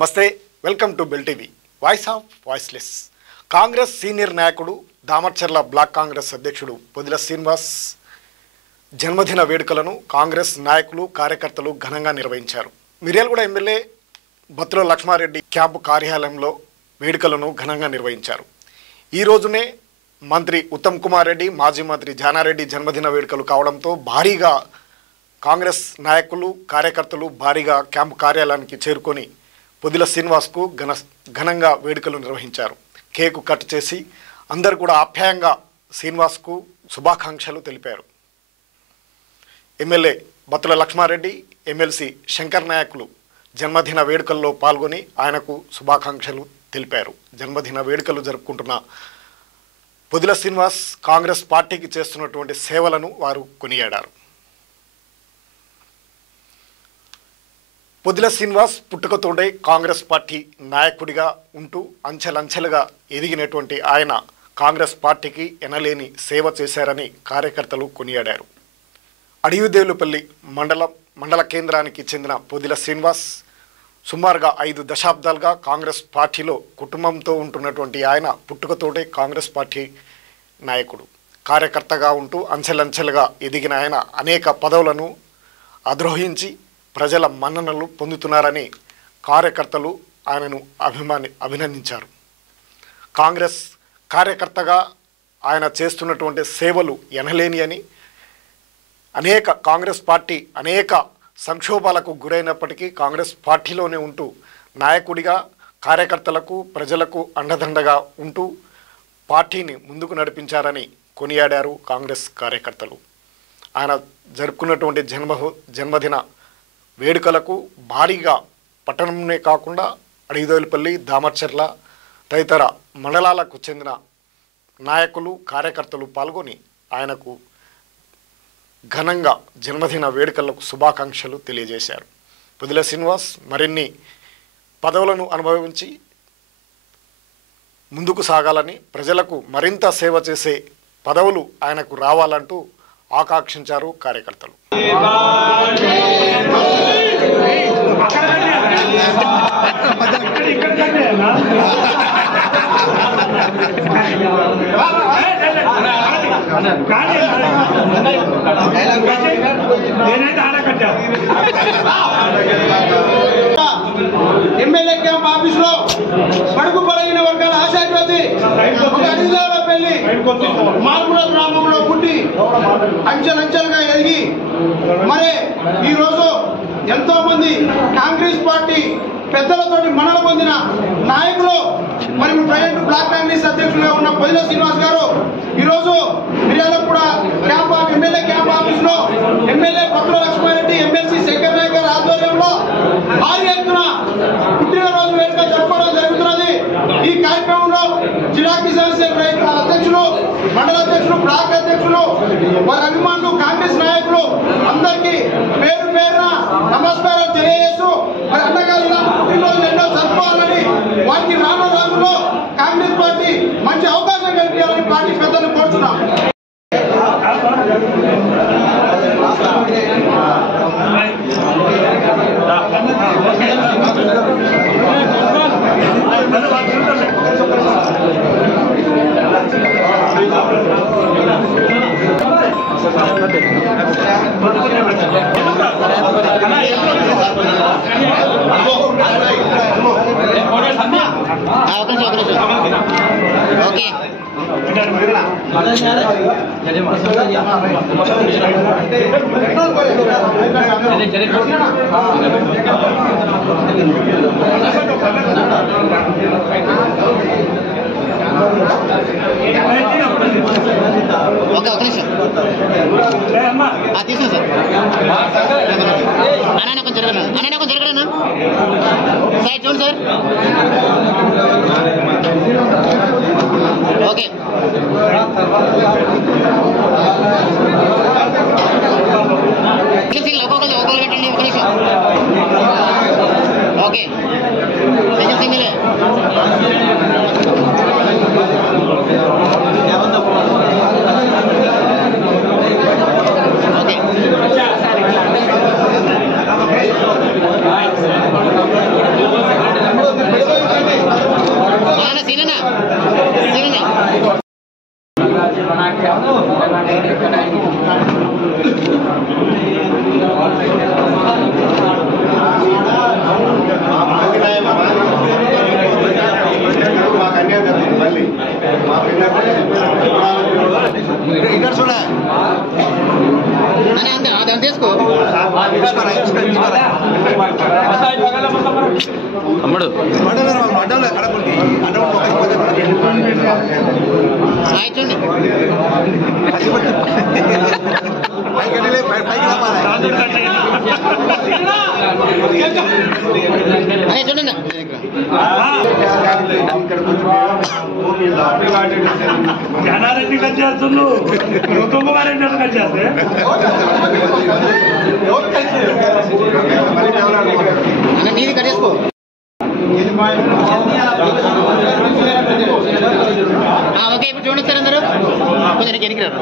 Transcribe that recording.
నమస్తే, welcome to bell TV voice of voiceless. Congress senior నాయకుడు Damarcherla black Congress అధ్యక్షుడు పొదిల శ్రీనివాస్ జన్మదిన వేడుకలను కాంగ్రెస్ నాయకులు కార్యకర్తలు ఘనంగా నిర్వహించారు. మిర్యాలగూడ ఎమ్మెల్యే బత్తుల లక్ష్మారెడ్డి క్యాంపు కార్యాలయంలో వేడుకలను ఘనంగా నిర్వహించారు. ఈ రోజునే మంత్రి ఉత్తమ్ కుమార్ రెడ్డి, మాజీ మంత్రి జానారెడ్డి జన్మదిన వేడుకలు కావడంతో భారీగా కాంగ్రెస్ నాయకులు కార్యకర్తలు భారీగా క్యాంపు కార్యాలయానికి చేరుకొని పొదిల శ్రీనివాస్కు ఘనంగా వేడుకలు నిర్వహించారు. కేకు కట్ చేసి అందరూ కూడా ఆప్యాయంగా శ్రీనివాస్కు శుభాకాంక్షలు తెలిపారు. ఎమ్మెల్యే బత్తుల లక్ష్మారెడ్డి, ఎమ్మెల్సీ శంకర్ నాయకులు జన్మదిన వేడుకల్లో పాల్గొని ఆయనకు శుభాకాంక్షలు తెలిపారు. జన్మదిన వేడుకలు జరుపుకుంటున్న పొదిల శ్రీనివాస్ కాంగ్రెస్ పార్టీకి చేస్తున్నటువంటి సేవలను వారు కొనియాడారు. పొదిల శ్రీనివాస్ పుట్టుకతోడే కాంగ్రెస్ పార్టీ నాయకుడిగా ఉంటూ అంచెలంచెలుగా ఎదిగినటువంటి ఆయన కాంగ్రెస్ పార్టీకి ఎనలేని సేవ చేశారని కార్యకర్తలు కొనియాడారు. అడవిదేవులపల్లి మండల కేంద్రానికి చెందిన పొదిల శ్రీనివాస్ సుమారుగా 5 దశాబ్దాలుగా కాంగ్రెస్ పార్టీలో కుటుంబంతో ఉంటున్నటువంటి ఆయన పుట్టుకతోటే కాంగ్రెస్ పార్టీ నాయకుడు. కార్యకర్తగా ఉంటూ అంచెలంచెలుగా ఎదిగిన ఆయన అనేక పదవులను అధిరోహించి ప్రజల మన్ననలు పొందుతున్నారని కార్యకర్తలు ఆయనను అభినందించారు. కాంగ్రెస్ కార్యకర్తగా ఆయన చేస్తున్నటువంటి సేవలు ఎనలేని అని, కాంగ్రెస్ పార్టీ అనేక సంక్షోభాలకు గురైనప్పటికీ కాంగ్రెస్ పార్టీలోనే ఉంటూ నాయకుడిగా కార్యకర్తలకు ప్రజలకు అండదండగా ఉంటూ పార్టీని ముందుకు నడిపించారని కొనియాడారు కాంగ్రెస్ కార్యకర్తలు. ఆయన జరుపుకున్నటువంటి జన్మదిన వేడుకలకు భారీగా పట్టణంనే కాకుండా అడవిదేవులపల్లి, దామర్చర్ల తదితర మండలాలకు చెందిన నాయకులు కార్యకర్తలు పాల్గొని ఆయనకు ఘనంగా జన్మదిన వేడుకలకు శుభాకాంక్షలు తెలియజేశారు. పొదిల శ్రీనివాస్ మరిన్ని పదవులను అనుభవించి ముందుకు సాగాలని, ప్రజలకు మరింత సేవ చేసే పదవులు ఆయనకు రావాలంటూ ఆకాంక్షించారు కార్యకర్తలు. ఎమ్మెల్యే క్యాంప్ ఆఫీస్ లో పడుగు బలైన వర్గాల ఆశాజ్యోతి అడవిదేవులపల్లి మార్ముల గ్రామంలో పుట్టి అంచెలంచెలుగా ఎదిగి మరి ఈ రోజు ఎంతో మంది కాంగ్రెస్ పార్టీ పెద్దలతోటి మనలు పొందిన నాయకులు మరి ప్రజెంట్ బ్లాక్ కాంగ్రెస్ అధ్యక్షులుగా ఉన్న పొదిల శ్రీనివాస్ గారు ఈరోజు Miryalaguda camp MLA camp office లో ఎమ్మెల్యే బత్తుల లక్ష్మారెడ్డి, ఎమ్మెల్సీ శంకర్ నాయక్ గారి ఆధ్వర్యంలో భారీ ఎత్తున పుట్టినరోజు వేడుక జరుపుకోవడం జరుగుతున్నది. ఈ కార్యక్రమంలో జిల్లా కిసాన్ సేన అధ్యక్షులు, మండల అధ్యక్షులు, బ్లాక్ అధ్యక్షులు, వారి అభిమానులు, కాంగ్రెస్ నాయకులు అందరికీ పేరు పేరున నమస్కారాలు తెలియజేస్తూ మరి అన్నగారు ఇలాంటి పుట్టినరోజు ఎన్నో జరుపుకోవాలని, వారికి రానున్న రోజుల్లో కాంగ్రెస్ పార్టీ మంచి అవకాశం కల్పించాలని పార్టీ పెద్దలు కోరుతున్నాం. తీసుకో సార్. అన్న కొంచెం జరగడన్నా సైడ్ చూడండి సార్. ఓకే ఒక్కొక్కరు పెట్టండి. ఒక నిమిషం. ఓకే సింగిల్ ఓకే ఇక్కడ చూడ దాన్ని తీసుకో అమ్మడు చూడండి అదే చూడండి జానారెడ్డి కట్ చేస్తున్నావు ఉత్తమ్ కుమార్ రెడ్డి కట్ చేస్తే అన్న నీది కట్ చేసుకో ఓకే ఇప్పుడు చూడండి సార్ అందరూ కొంచెం ఎన్నికరారు